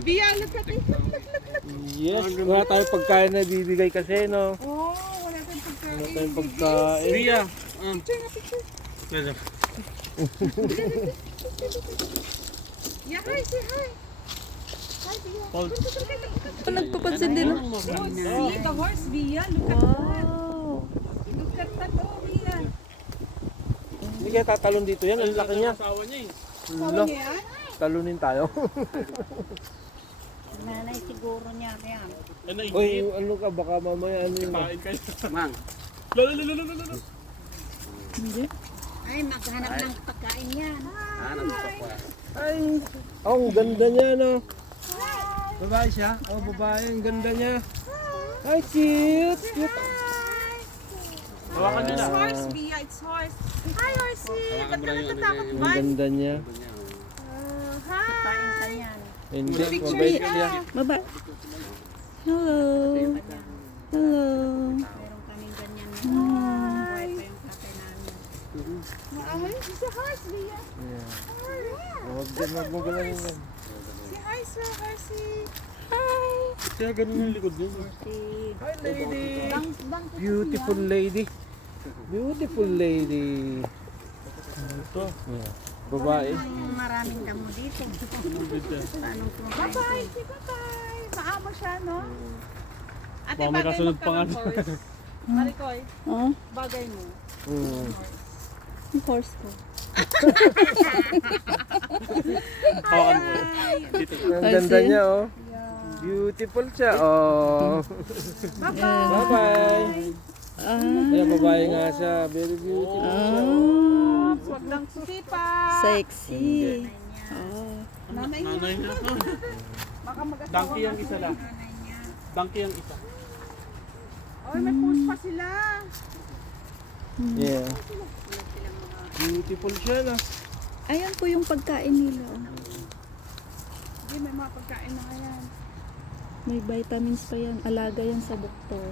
Bia, look at it. Look, look, look, look. Yes, wala tayong pagkain na bibigay kasi, no? Oh, wala tayong pagkain. Wala tayong pagkain. Bia. Picture na picture. Pwede. Yeah, hi, say hi. Hi, Bia. Paul. Nagpapansin din. Oh, see the horse, Bia. Look at that. Wow. Look at that, oh, Bia. Hindi kaya tatalon dito yan, ang laki niya. Asawa niya eh. Sawa niya yan? Talunin tayo. Nanay siguro niya yan. Ano Uy, ano ka, baka mamaya ano yun. Kain kayo. Mang. Lolo. Hindi. Ay, maghanap ng pagkain yan. Ay, oh, ang ganda niya, no? Babae siya? Oh, babae, ang ganda niya. Ay, cute, cute. Hawakan nyo na. It's horse, Bia. It's horse. Hi, horsey. Ba't ka natatakot Ang ba? ganda niya. Kain ka Hi. yan. Hindi, Picture mabait niya. siya. Baba. Hello. Hello. Meron kaming ganyan na buhay pa yung tatay namin. Ay, it's a horse, Bia. Yeah. Huwag din magmagalan yan. Say hi, sir, horsey. Kaya ganun yung likod niya. Hi, lady. Bang, Beautiful lady. Beautiful lady. Ito. Yeah. Babae. Maraming damo dito. Paano kumakain? Bye-bye. Say bye-bye. Maamo siya, no? Ate, Baka may bagay kasunod mo pa ka nga. ng horse. Marikoy, Oh, bagay mo. Mm. yung horse ko. Hawakan mo. Dito. Ang ganda niya, oh. Beautiful siya, oh. Bye-bye. Bye-bye. Ah. Ayan, babae nga siya. Very beautiful siya. Ah. Huwag lang susipa. Sexy. Oh. Nanay niya. Nanay niya. Baka mag-asawa Donkey ang na isa sila. lang. Donkey ang isa. Oy, may push pa sila. Yeah. Beautiful siya, no? Ayan po yung pagkain nila. oh. Hindi, may mga pagkain na yan. May vitamins pa yan. Alaga yan sa doktor.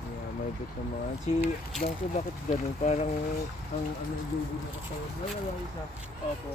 Yeah, may good naman. Si Bangko, bakit ganun? Parang ang ano yung dugo na katawan. Wala lang isa. Opo.